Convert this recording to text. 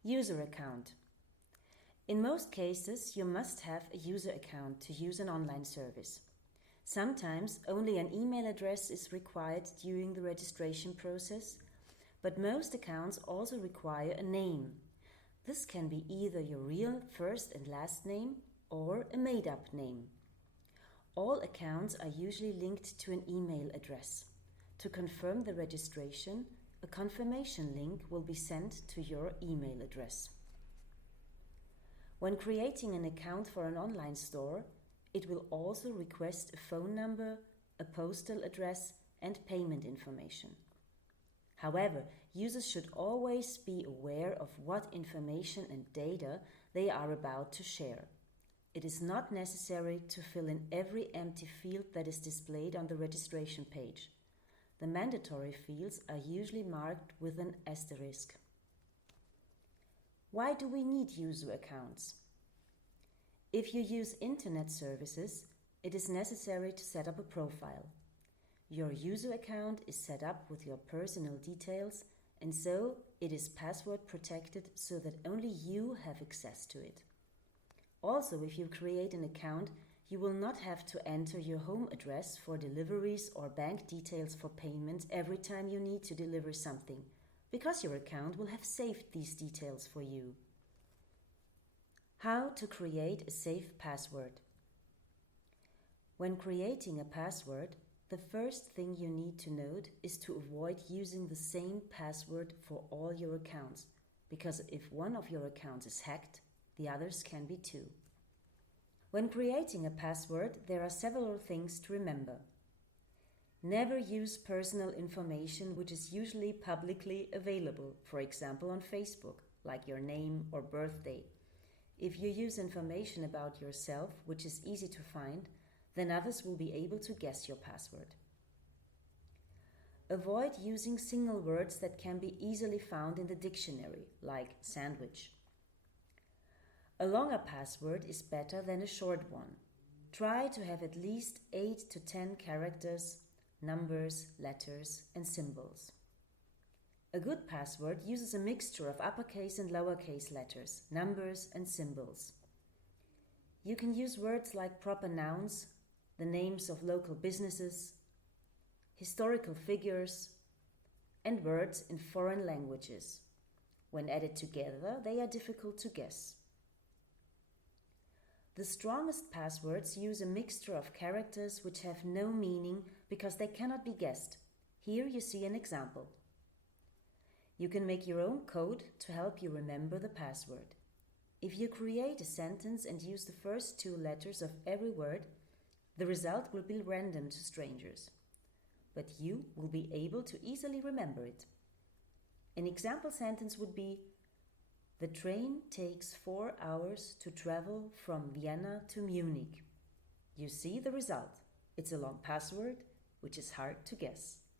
User account. In most cases, you must have a user account to use an online service. Sometimes only an email address is required during the registration process, but most accounts also require a name. This can be either your real first and last name or a made-up name. All accounts are usually linked to an email address. To confirm the registration, a confirmation link will be sent to your email address. When creating an account for an online store, it will also request a phone number, a postal address, and payment information. However, users should always be aware of what information and data they are about to share. It is not necessary to fill in every empty field that is displayed on the registration page. The mandatory fields are usually marked with an asterisk. Why do we need user accounts? If you use internet services, it is necessary to set up a profile. Your user account is set up with your personal details, and so it is password protected so that only you have access to it. Also, if you create an account, you will not have to enter your home address for deliveries or bank details for payments every time you need to deliver something, because your account will have saved these details for you. How to create a safe password. When creating a password, the first thing you need to note is to avoid using the same password for all your accounts, because if one of your accounts is hacked, the others can be too. When creating a password, there are several things to remember. Never use personal information which is usually publicly available, for example on Facebook, like your name or birthday. If you use information about yourself which is easy to find, then others will be able to guess your password. Avoid using single words that can be easily found in the dictionary, like sandwich. A longer password is better than a short one. Try to have at least 8 to 10 characters, numbers, letters, and symbols. A good password uses a mixture of uppercase and lowercase letters, numbers, and symbols. You can use words like proper nouns, the names of local businesses, historical figures, and words in foreign languages. When added together, they are difficult to guess. The strongest passwords use a mixture of characters which have no meaning because they cannot be guessed. Here you see an example. You can make your own code to help you remember the password. If you create a sentence and use the first 2 letters of every word, the result will be random to strangers, but you will be able to easily remember it. An example sentence would be, the train takes 4 hours to travel from Vienna to Munich. You see the result. It's a long password, which is hard to guess.